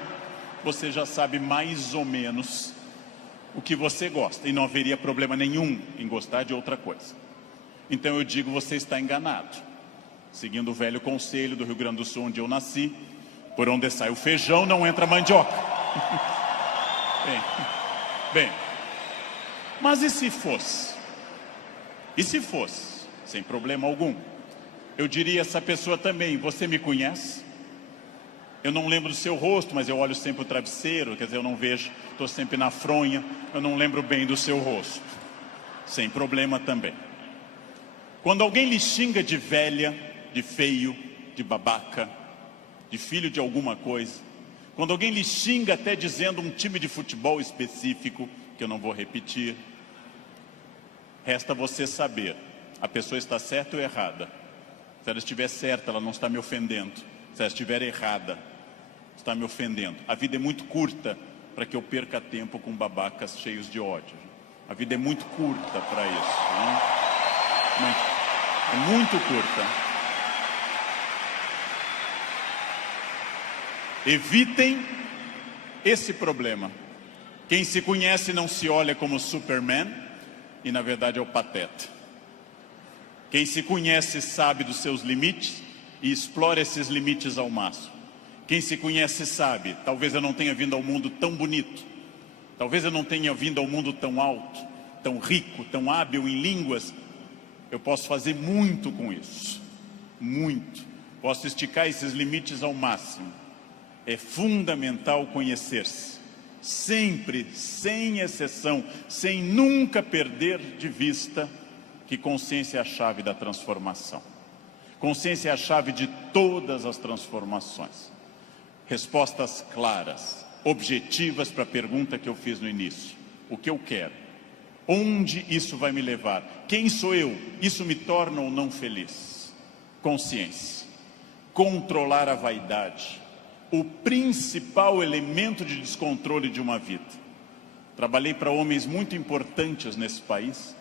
você já sabe mais ou menos o que você gosta. E não haveria problema nenhum em gostar de outra coisa. Então eu digo, você está enganado. Seguindo o velho conselho do Rio Grande do Sul, onde eu nasci, por onde sai o feijão, não entra mandioca. Bem, mas e se fosse? E se fosse, sem problema algum, eu diria a essa pessoa também, você me conhece? Eu não lembro do seu rosto, mas eu olho sempre o travesseiro, quer dizer, eu não vejo, estou sempre na fronha, eu não lembro bem do seu rosto. Sem problema também. Quando alguém lhe xinga de velha, de feio, de babaca, de filho de alguma coisa, quando alguém lhe xinga até dizendo um time de futebol específico, que eu não vou repetir, resta você saber, a pessoa está certa ou errada. Se ela estiver certa, ela não está me ofendendo. Se ela estiver errada, está me ofendendo. A vida é muito curta para que eu perca tempo com babacas cheios de ódio. A vida é muito curta para isso. Né? É muito curta. Evitem esse problema. Quem se conhece não se olha como Superman, e na verdade é o pateta. Quem se conhece sabe dos seus limites e explora esses limites ao máximo. Quem se conhece sabe, talvez eu não tenha vindo ao mundo tão bonito, talvez eu não tenha vindo ao mundo tão alto, tão rico, tão hábil em línguas. Eu posso fazer muito com isso, muito. Posso esticar esses limites ao máximo. É fundamental conhecer-se. Sempre, sem exceção, sem nunca perder de vista que consciência é a chave da transformação. Consciência é a chave de todas as transformações. Respostas claras, objetivas para a pergunta que eu fiz no início. O que eu quero? Onde isso vai me levar? Quem sou eu? Isso me torna ou não feliz? Consciência. Controlar a vaidade. O principal elemento de descontrole de uma vida. Trabalhei para homens muito importantes nesse país,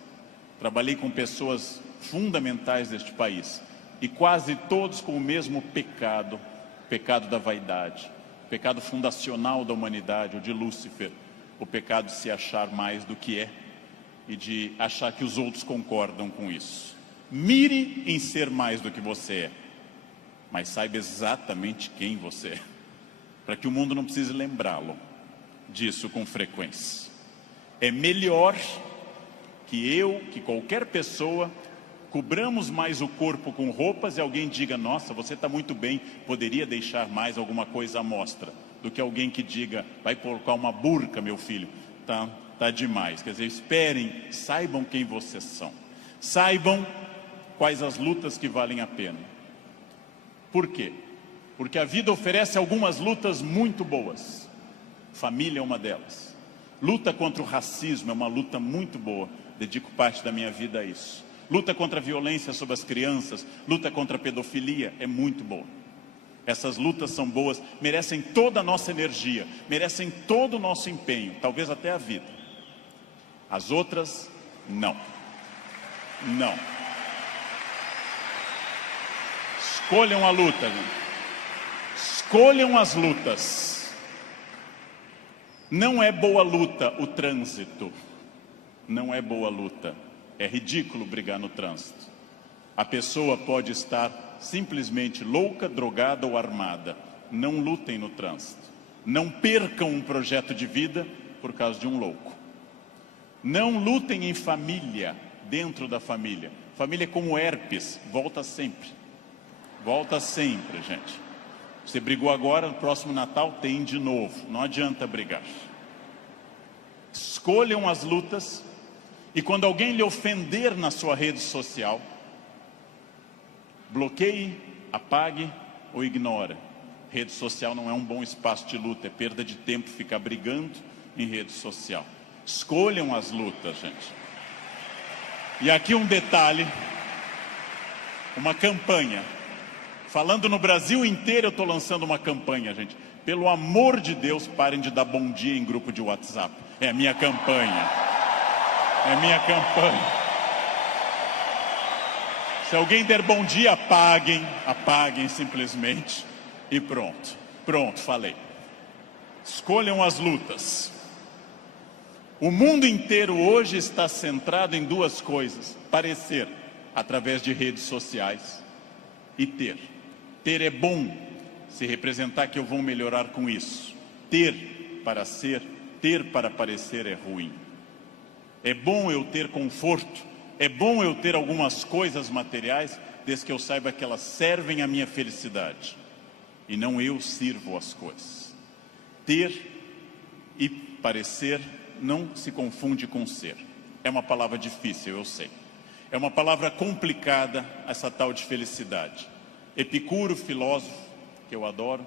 trabalhei com pessoas fundamentais deste país, e quase todos com o mesmo pecado, o pecado da vaidade, o pecado fundacional da humanidade, o de Lúcifer, o pecado de se achar mais do que é, e de achar que os outros concordam com isso. Mire em ser mais do que você é, mas saiba exatamente quem você é, para que o mundo não precise lembrá-lo disso com frequência. É melhor que qualquer pessoa, cobramos mais o corpo com roupas e alguém diga, nossa, você está muito bem, poderia deixar mais alguma coisa à mostra, do que alguém que diga, vai colocar uma burca, meu filho, tá demais. Quer dizer, esperem, saibam quem vocês são, saibam quais as lutas que valem a pena. Por quê? Porque a vida oferece algumas lutas muito boas. Família é uma delas. Luta contra o racismo é uma luta muito boa. dedico parte da minha vida a isso. Luta contra a violência sobre as crianças, luta contra a pedofilia, é muito boa. Essas lutas são boas, merecem toda a nossa energia, merecem todo o nosso empenho, talvez até a vida. As outras, não. Não. Escolham a luta, gente. Escolham as lutas. Não é boa luta o trânsito. Não é boa luta. É ridículo brigar no trânsito. A pessoa pode estar simplesmente louca, drogada ou armada. Não lutem no trânsito. Não percam um projeto de vida por causa de um louco. Não lutem em família, dentro da família. Família é como herpes, volta sempre. Volta sempre, gente. Você brigou agora, no próximo Natal tem de novo. Não adianta brigar. Escolham as lutas e quando alguém lhe ofender na sua rede social, bloqueie, apague ou ignore. Rede social não é um bom espaço de luta, é perda de tempo ficar brigando em rede social. Escolham as lutas, gente. E aqui um detalhe, uma campanha. Falando no Brasil inteiro, eu estou lançando uma campanha, gente. Pelo amor de Deus, parem de dar bom dia em grupo de WhatsApp. É a minha campanha. É a minha campanha. Se alguém der bom dia, apaguem simplesmente. E pronto. Pronto, falei. Escolham as lutas. O mundo inteiro hoje está centrado em duas coisas. Parecer, através de redes sociais, e ter. Ter é bom, se representar que eu vou melhorar com isso. Ter para ser, ter para parecer é ruim. É bom eu ter conforto, é bom eu ter algumas coisas materiais, desde que eu saiba que elas servem à minha felicidade. E não eu sirvo as coisas. Ter e parecer não se confunde com ser. É uma palavra difícil, eu sei. É uma palavra complicada, essa tal de felicidade. Epicuro, filósofo, que eu adoro,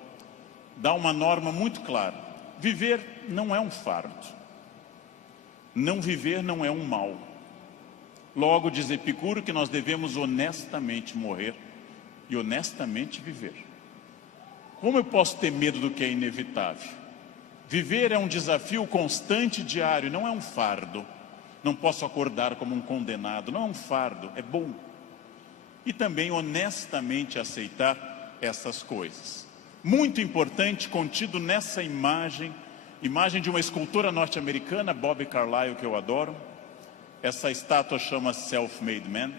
dá uma norma muito clara. Viver não é um fardo. Não viver não é um mal. Logo, diz Epicuro que nós devemos honestamente morrer e honestamente viver. Como eu posso ter medo do que é inevitável? Viver é um desafio constante e diário, não é um fardo. Não posso acordar como um condenado, não é um fardo, é bom. E também honestamente aceitar essas coisas. Muito importante, contido nessa imagem de uma escultora norte-americana, Bob Carlyle, que eu adoro. Essa estátua chama Self-Made Man.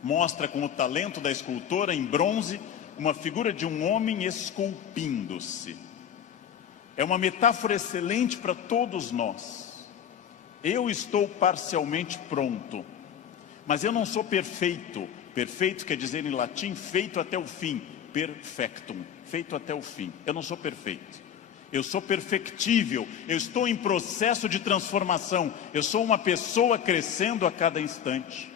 Mostra com o talento da escultora, em bronze, uma figura de um homem esculpindo-se. É uma metáfora excelente para todos nós. Eu estou parcialmente pronto, mas eu não sou perfeito. Perfeito quer dizer em latim, feito até o fim. Perfectum, feito até o fim. Eu não sou perfeito. Eu sou perfectível. Eu estou em processo de transformação. Eu sou uma pessoa crescendo a cada instante.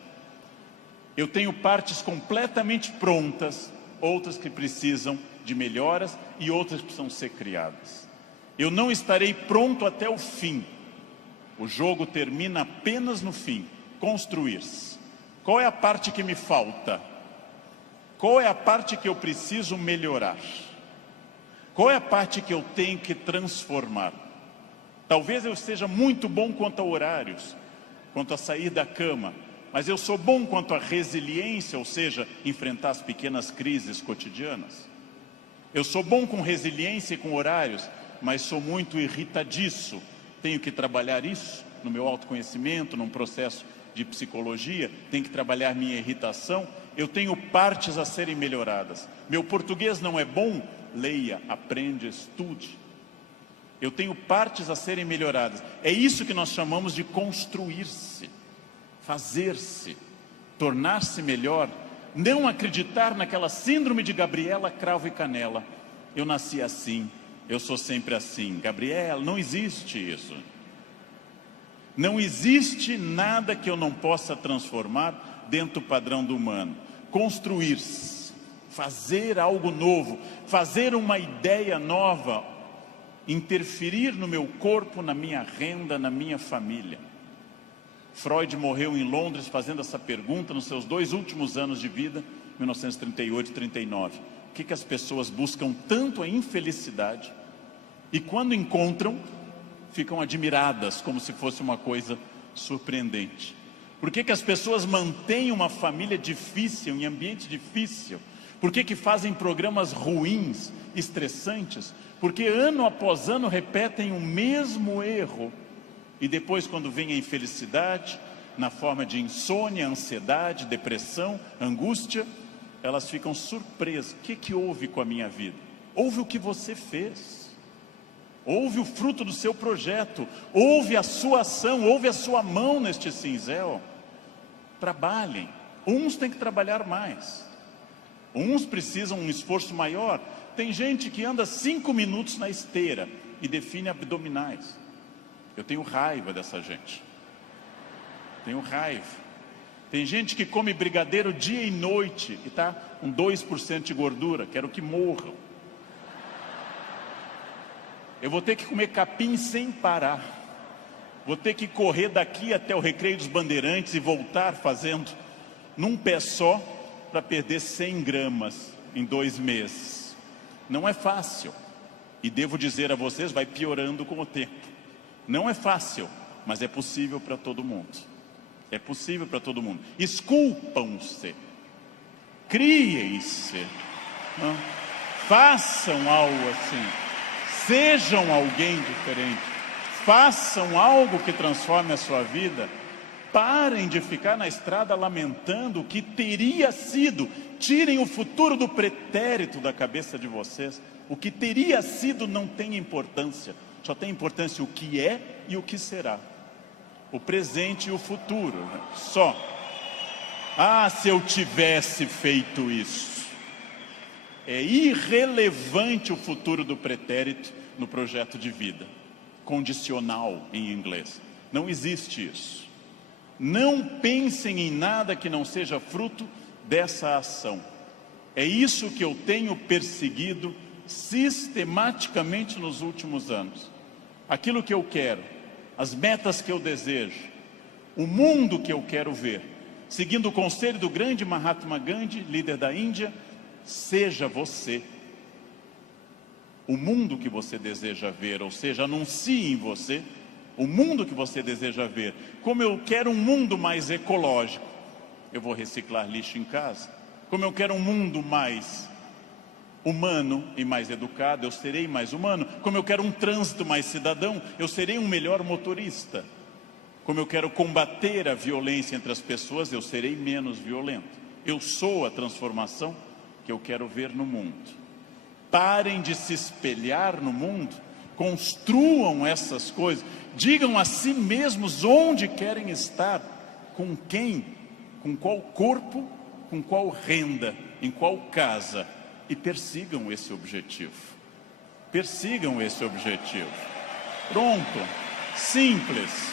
Eu tenho partes completamente prontas, outras que precisam de melhoras e outras que precisam ser criadas. Eu não estarei pronto até o fim. O jogo termina apenas no fim. Construir-se. Qual é a parte que me falta? Qual é a parte que eu preciso melhorar? Qual é a parte que eu tenho que transformar? Talvez eu seja muito bom quanto a horários, quanto a sair da cama, mas eu sou bom quanto a resiliência, ou seja, enfrentar as pequenas crises cotidianas. Eu sou bom com resiliência e com horários, mas sou muito irritadiço. Tenho que trabalhar isso no meu autoconhecimento, num processo de psicologia, tenho que trabalhar minha irritação. Eu tenho partes a serem melhoradas. Meu português não é bom? Leia, aprende, estude. Eu tenho partes a serem melhoradas. É isso que nós chamamos de construir-se, fazer-se, tornar-se melhor. Não acreditar naquela síndrome de Gabriela, cravo e canela. Eu nasci assim, eu sou sempre assim. Gabriela, não existe isso. Não existe nada que eu não possa transformar dentro do padrão do humano. Construir-se, fazer algo novo, fazer uma ideia nova, interferir no meu corpo, na minha renda, na minha família. Freud morreu em Londres fazendo essa pergunta nos seus 2 últimos anos de vida, 1938 e 39. O que as pessoas buscam tanto a infelicidade e quando encontram, ficam admiradas como se fosse uma coisa surpreendente? Por que as pessoas mantêm uma família difícil, em ambiente difícil? Por que fazem programas ruins, estressantes? Porque ano após ano repetem o mesmo erro. E depois, quando vem a infelicidade, na forma de insônia, ansiedade, depressão, angústia, elas ficam surpresas. O que houve com a minha vida? Houve o que você fez. Houve o fruto do seu projeto. Houve a sua ação, houve a sua mão neste cinzel. Trabalhem. Uns têm que trabalhar mais. Uns precisam um esforço maior. Tem gente que anda 5 minutos na esteira e define abdominais. Eu tenho raiva dessa gente. Tenho raiva. Tem gente que come brigadeiro dia e noite e está com 2% de gordura. Quero que morram. Eu vou ter que comer capim sem parar. Vou ter que correr daqui até o Recreio dos Bandeirantes e voltar fazendo num pé só para perder 100 gramas em 2 meses. Não é fácil. E devo dizer a vocês, vai piorando com o tempo. Não é fácil, mas é possível para todo mundo. É possível para todo mundo. Esculpam-se. Criem-se. Façam algo assim. Sejam alguém diferente. Façam algo que transforme a sua vida. Parem de ficar na estrada lamentando o que teria sido. Tirem o futuro do pretérito da cabeça de vocês. O que teria sido não tem importância. Só tem importância o que é e o que será. O presente e o futuro. Só. Ah, se eu tivesse feito isso. É irrelevante o futuro do pretérito no projeto de vida. Condicional em inglês. Não existe isso. Não pensem em nada que não seja fruto dessa ação. É isso que eu tenho perseguido sistematicamente nos últimos anos. Aquilo que eu quero, as metas que eu desejo, o mundo que eu quero ver, seguindo o conselho do grande Mahatma Gandhi, líder da Índia, seja você o mundo que você deseja ver, ou seja, anuncie em você o mundo que você deseja ver. Como eu quero um mundo mais ecológico, eu vou reciclar lixo em casa. Como eu quero um mundo mais humano e mais educado, eu serei mais humano. Como eu quero um trânsito mais cidadão, eu serei um melhor motorista. Como eu quero combater a violência entre as pessoas, eu serei menos violento. Eu sou a transformação que eu quero ver no mundo. Parem de se espelhar no mundo, construam essas coisas, digam a si mesmos onde querem estar, com quem, com qual corpo, com qual renda, em qual casa, e persigam esse objetivo. Persigam esse objetivo. Pronto, simples.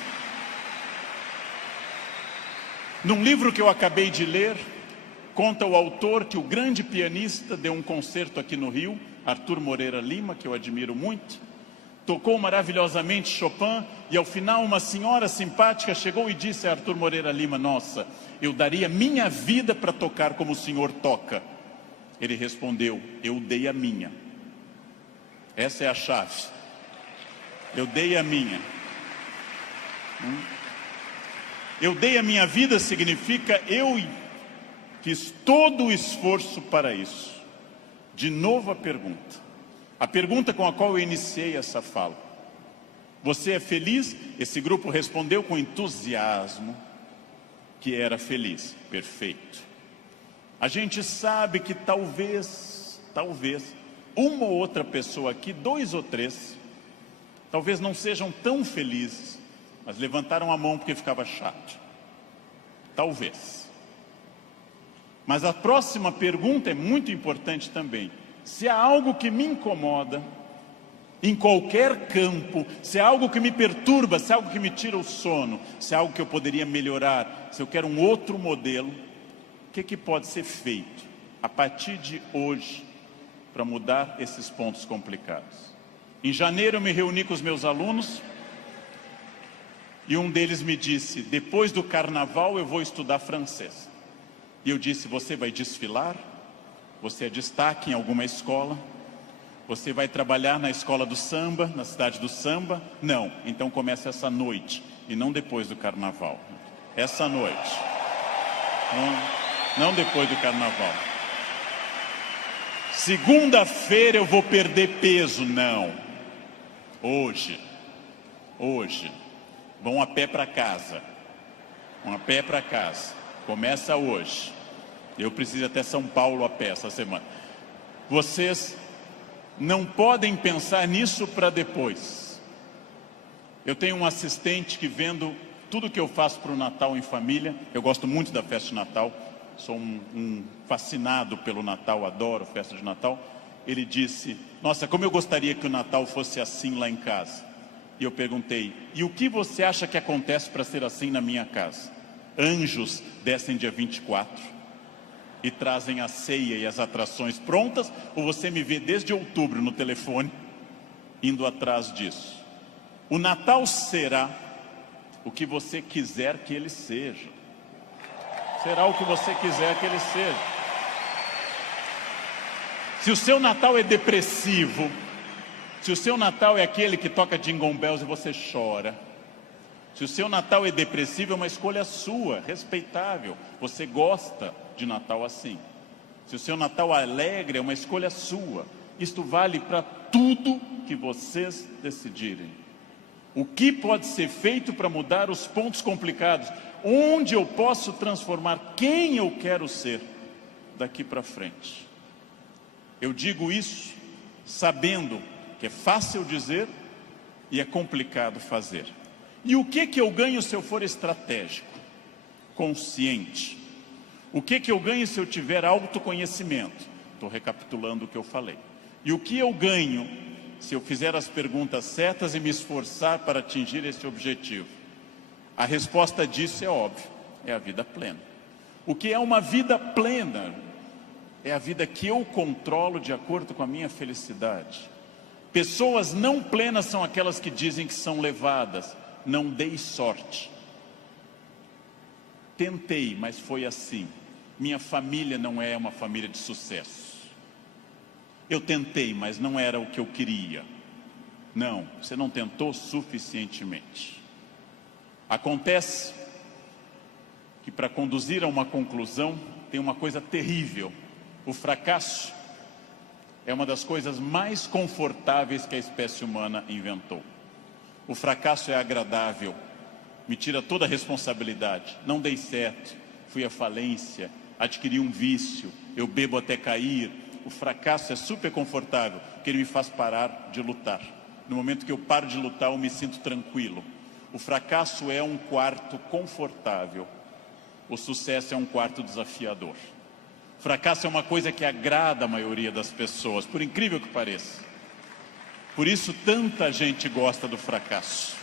Num livro que eu acabei de ler, conta o autor que o grande pianista deu um concerto aqui no Rio, Arthur Moreira Lima, que eu admiro muito, tocou maravilhosamente Chopin, e ao final uma senhora simpática chegou e disse a Arthur Moreira Lima: nossa, eu daria minha vida para tocar como o senhor toca. Ele respondeu: eu dei a minha. Essa é a chave. Eu dei a minha. Eu dei a minha vida significa eu fiz todo o esforço para isso. De novo a pergunta com a qual eu iniciei essa fala. Você é feliz? Esse grupo respondeu com entusiasmo que era feliz. Perfeito. A gente sabe que talvez, uma ou outra pessoa aqui, 2 ou 3, talvez não sejam tão felizes, mas levantaram a mão porque ficava chato. Talvez. Mas a próxima pergunta é muito importante também. Se há algo que me incomoda, em qualquer campo, se há algo que me perturba, se há algo que me tira o sono, se há algo que eu poderia melhorar, se eu quero um outro modelo, o que pode ser feito a partir de hoje para mudar esses pontos complicados? Em janeiro eu me reuni com os meus alunos E um deles me disse: depois do carnaval eu vou estudar francês. E eu disse: você vai desfilar? Você é destaque em alguma escola? Você vai trabalhar na escola do samba, na cidade do samba? Não, então começa essa noite, e não depois do carnaval. Essa noite. Não depois do carnaval. Segunda-feira eu vou perder peso. Não. Hoje. Vão a pé para casa. Começa hoje. Eu preciso ir até São Paulo a pé essa semana. Vocês não podem pensar nisso para depois. Eu tenho um assistente que, vendo tudo que eu faço para o Natal em família, eu gosto muito da festa de Natal, sou um fascinado pelo Natal, adoro festa de Natal. Ele disse: nossa, como eu gostaria que o Natal fosse assim lá em casa. E eu perguntei: e o que você acha que acontece para ser assim na minha casa? Anjos descem dia 24 e trazem a ceia e as atrações prontas, ou você me vê desde outubro no telefone indo atrás disso? O Natal será o que você quiser que ele seja. Será o que você quiser que ele seja. Se o seu Natal é depressivo, se o seu Natal é aquele que toca Jingle Bells e você chora, se o seu Natal é depressivo, é uma escolha sua, respeitável. Você gosta de Natal assim. Se o seu Natal é alegre, é uma escolha sua. Isto vale para tudo que vocês decidirem. O que pode ser feito para mudar os pontos complicados? Onde eu posso transformar quem eu quero ser daqui para frente? Eu digo isso sabendo que é fácil dizer e é complicado fazer. E o que eu ganho se eu for estratégico, consciente? O que eu ganho se eu tiver autoconhecimento? Estou recapitulando o que eu falei. E o que eu ganho se eu fizer as perguntas certas e me esforçar para atingir esse objetivo? A resposta disso é óbvia, é a vida plena. O que é uma vida plena? É a vida que eu controlo de acordo com a minha felicidade. Pessoas não plenas são aquelas que dizem que são levadas. Não dei sorte. Tentei, mas foi assim. Minha família não é uma família de sucesso. Eu tentei, mas não era o que eu queria. Não, você não tentou suficientemente. Acontece que, para conduzir a uma conclusão, tem uma coisa terrível. O fracasso é uma das coisas mais confortáveis que a espécie humana inventou. O fracasso é agradável, me tira toda a responsabilidade. Não dei certo, fui à falência, adquiri um vício, eu bebo até cair. O fracasso é super confortável, porque ele me faz parar de lutar. No momento que eu paro de lutar, eu me sinto tranquilo. O fracasso é um quarto confortável, o sucesso é um quarto desafiador. O fracasso é uma coisa que agrada a maioria das pessoas, por incrível que pareça. Por isso tanta gente gosta do fracasso.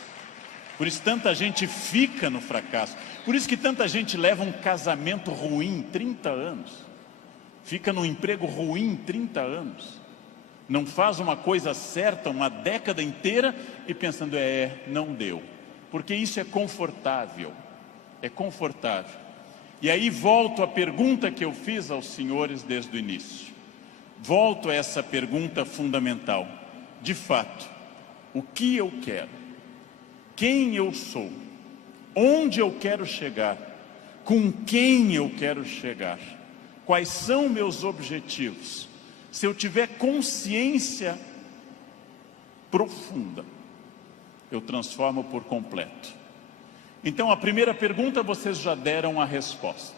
Por isso tanta gente fica no fracasso. Por isso que tanta gente leva um casamento ruim 30 anos. Fica num emprego ruim 30 anos. Não faz uma coisa certa uma década inteira e pensando, não deu. Porque isso é confortável. É confortável. E aí volto à pergunta que eu fiz aos senhores desde o início. Volto a essa pergunta fundamental. De fato, o que eu quero? Quem eu sou? Onde eu quero chegar? Com quem eu quero chegar? Quais são meus objetivos? Se eu tiver consciência profunda, eu transformo por completo. Então, a primeira pergunta vocês já deram a resposta.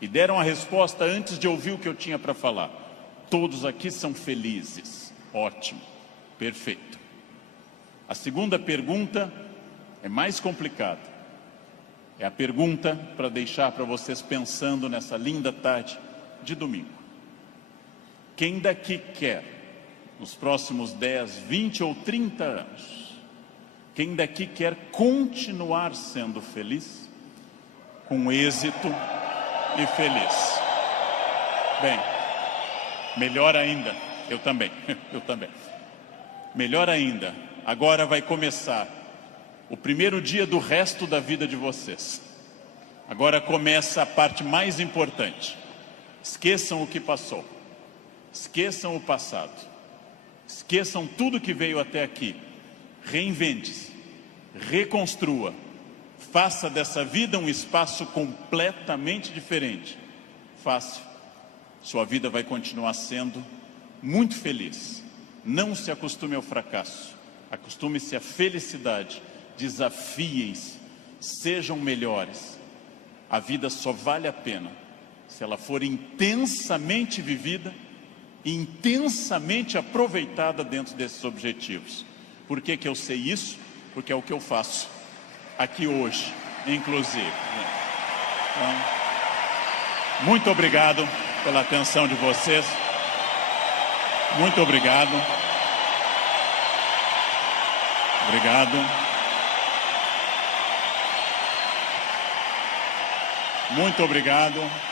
E deram a resposta antes de ouvir o que eu tinha para falar. Todos aqui são felizes. Ótimo. Perfeito. A segunda pergunta é mais complicada. É a pergunta para deixar para vocês pensando nessa linda tarde de domingo. Quem daqui quer, nos próximos 10, 20 ou 30 anos, quem daqui quer continuar sendo feliz, com êxito e feliz? Bem, melhor ainda, eu também. Melhor ainda, agora vai começar o primeiro dia do resto da vida de vocês. Agora começa a parte mais importante. Esqueçam o que passou. Esqueçam o passado. Esqueçam tudo que veio até aqui. Reinvente-se. Reconstrua. Faça dessa vida um espaço completamente diferente. Fácil. Sua vida vai continuar sendo muito feliz. Não se acostume ao fracasso. Acostume-se à felicidade. Desafiem-se. Sejam melhores. A vida só vale a pena se ela for intensamente vivida e intensamente aproveitada dentro desses objetivos. Por que que eu sei isso? Porque é o que eu faço aqui hoje, inclusive. Então, muito obrigado pela atenção de vocês. Muito obrigado. Obrigado. Muito obrigado.